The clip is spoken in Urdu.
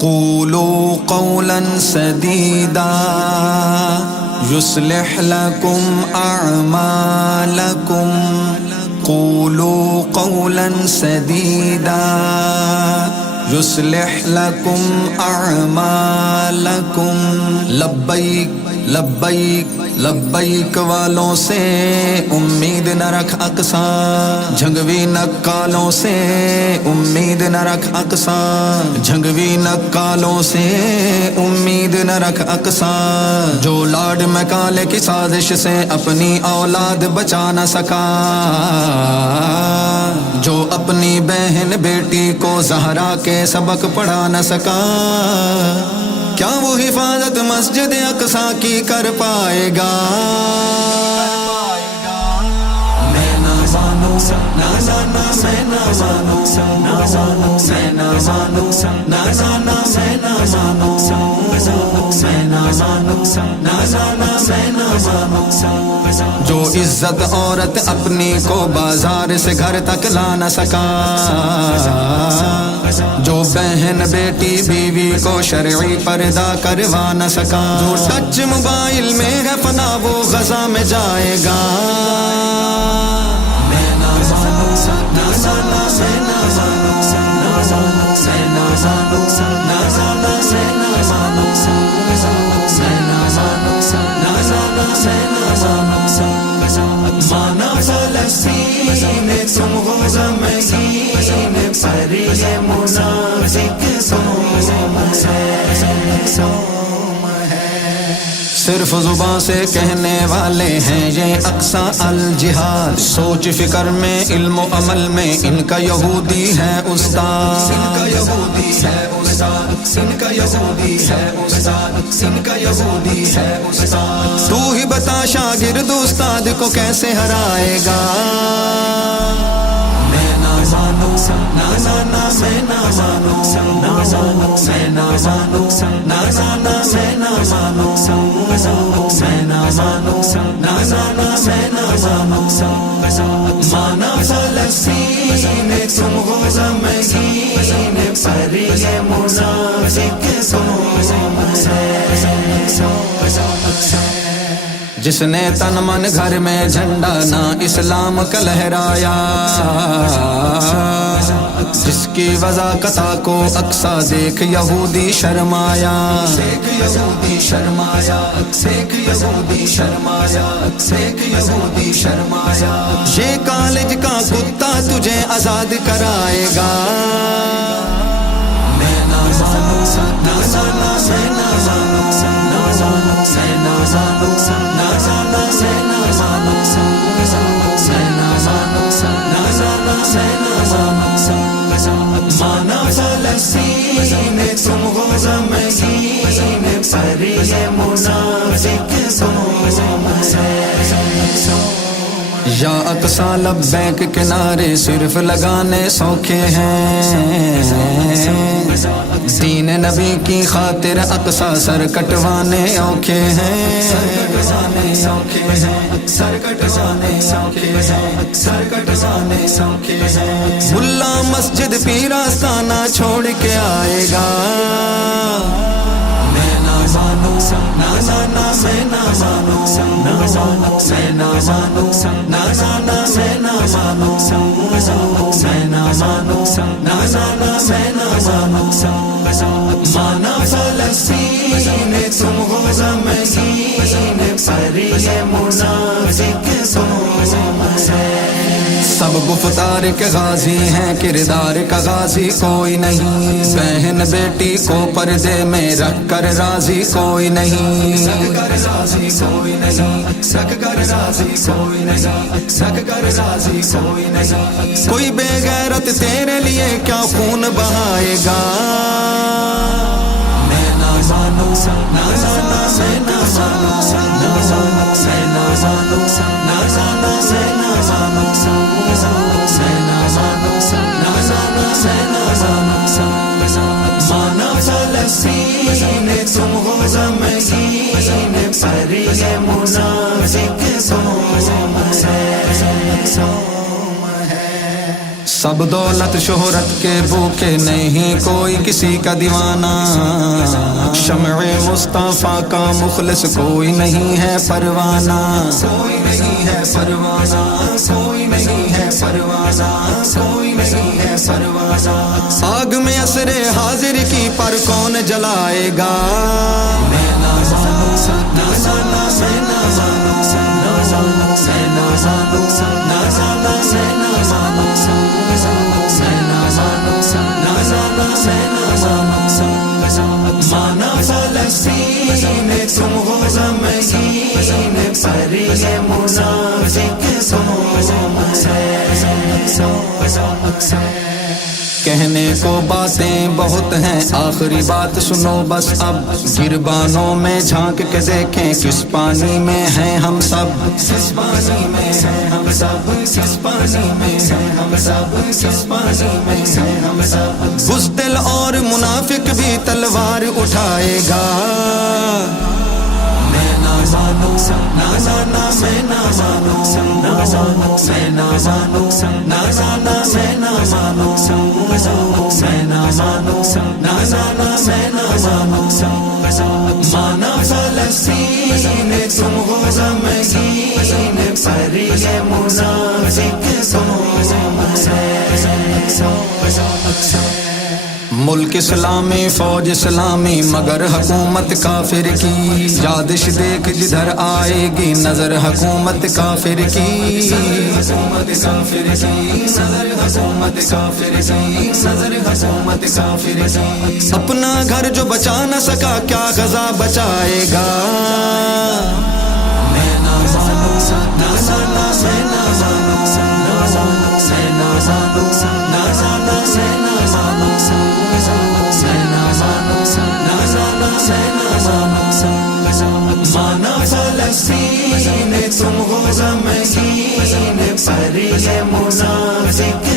قولوا قولا سديدا يصلح لكم أعمالكم قولوا قولا سديدا يصلح لكم أعمالكم لبيک لبیک لبیک والوں سے امید نہ رکھ اقصا جھنگوی نکالوں سے امید نہ رکھ اقصا جھنگوی نکالوں سے امید نہ رکھ اقصا جو لاڈ مکالے کی سازش سے اپنی اولاد بچا نہ سکا جو اپنی بہن بیٹی کو زہرا کے سبق پڑھا نہ سکا کیا وہ حفاظت مسجد اقصی کی کر پائے گا میں نہ مانوں نہ جانا میں نہ مانوں نہ مانوں میں نہ مانوں نہ جانا میں نہ مانوں میں نہ مانوں نہ جانا میں نہ مانوں جو عزت عورت اپنی کو بازار سے گھر تک لا نہ سکا جو بہن بیٹی بیوی کو شرعی پردہ کروا نہ سکا جو ٹچ موبائل میں ہے فنا وہ غزہ میں جائے گا میں نہ مانوں نہ جانا میں نہ مانوں نہ جانا میں نہ مانوں نہ جانا میں نہ مانوں میں نہ مانوں نہ جانا میں نہ مانوں مانا فلسطین تم ہو غمگین پر یہ منافق سوم ہے صرف زباں سے کہنے والے ہیں یہ اقصی الجہاد سوچ فکر میں علم و عمل میں ان کا یہودی ہے استاد ان کا یہودی ہے استاد ان کا یہودی ہے استاد ان کا یہودی ہے استاد تو ہی بتا شاگرد استاد کو کیسے ہرائے گا میں نہ مانوں نہ جانا میں نہ مانوں نہ مانوں میں نہ مانوں نہ جانا میں نہ مانوں میں نہ مانوں نہ جانا میں نہ مانوں مانا فلسطین تم ہو غمگین پر یہ منافق سوم ہے جس نے تن من گھر میں جھنڈا نہ اسلام کا لہرایا جس کی وضاقتہ کو اقصی دیکھ یہودی شرمایا دیکھ یہودی شرمایا دیکھ یہودی شرمایا دیکھ یہودی شرمایا یہ کالج کا کتا تجھے آزاد کرائے گا میں نہ مانوں نہ جانا میں نہ مانوں نہ جانا میں نہ مانوں نہ جانا میں نہ مانوں میں نہ مانوں نہ جانا میں نہ مانوں مانا فلسطین تم ہو غمگین پر یہ منافق سوم ہے یا اقصی لبیک کنارے صرف لگانے سوکھے ہیں دین نبی کی خاطر اقصی سر کٹوانے اوکھے ہیں سر کٹوانے اوکھے ہیں سر کٹوانے اوکھے ہیں سر کٹوانے اوکھے ہیں ملا مسجد پیراستانہ چھوڑ کے آئے گا میں نہ مانوں نہ جانا میں نہ مانوں نہ مانوں میں نہ مانوں نہ جانا میں نہ مانوں میں نہ مانوں نہ جانا میں نہ مانوں مانا فلسطین تم ہو غمگین پر یہ منافق سوم ہے سب گفتار کے غازی ہیں کردار کا غازی کوئی نہیں بہن بیٹی کو پردے میں رکھ کر راضی کوئی نہیں سک کر راضی کوئی نہیں سک کر راضی کوئی نہیں سک کر راضی کوئی نہیں کوئی بے غیرت تیرے لیے کیا خون بہائے گا میں نہ مانوں نہ جانا میں نہ مانوں نہ جانا میں نہ مانوں نہ جانا میں نہ مانوں مانا فلسطین تم ہو غمگین پر یہ منافق سوم ہے سب دولت شہرت کے بھوکے نہیں کوئی کسی کا دیوانہ، شمع مصطفیٰ کا مخلص کوئی نہیں ہے پروانہ، کوئی نہیں ہے پروانہ، کوئی نہیں ہے پروانہ، کوئی نہیں ہے پروانہ۔ آگ میں عصر حاضر کی پر کون جلائے گا؟ میں نہ مانوں، نہ جانا میں نہ مانوں، نہ جانا میں نہ مانوں، نہ جانا میں نہ مانوں، مانا فلسطین تم ہو غمگین پر یہ منافق کہنے کو باتیں بہت ہیں، آخری بات سنو بس اب، گربانوں میں جھانک کے دیکھیں کس پانی میں ہیں ہم سب، کس پانی میں ہیں ہم سب، کس پانی میں ہیں ہم سب، کس پانی میں ہیں ہم سب۔ بزدل اور منافق بھی تلوار اٹھائے گا، میں نہ مانوں، نہ جانا میں نہ مانوں، نہ مانوں میں نہ مانوں، نہ جانا میں نہ مانوں، میں نہ مانوں، نہ جانا میں نہ مانوں۔ مانا فلسطین تم ہو غمگین پر یہ منافق ملک اسلامی فوج اسلامی مگر حکومت کافر کی، یادش دیکھ جدھر آئے گی نظر حکومت کافر کی، حکومت کافر کی نظر، حکومت کافر کی نظر، حکومت کافر کی۔ اپنا گھر جو بچا نہ سکا کیا غزہ بچائے گا؟ میں نہ مانوں، نہ جانا میں نہ مانوں، نہ جانا میں نہ مانوں، نہ جانا میں نہ مانوں، مانا فلسطین تم ہو غمگین پر یہ منافق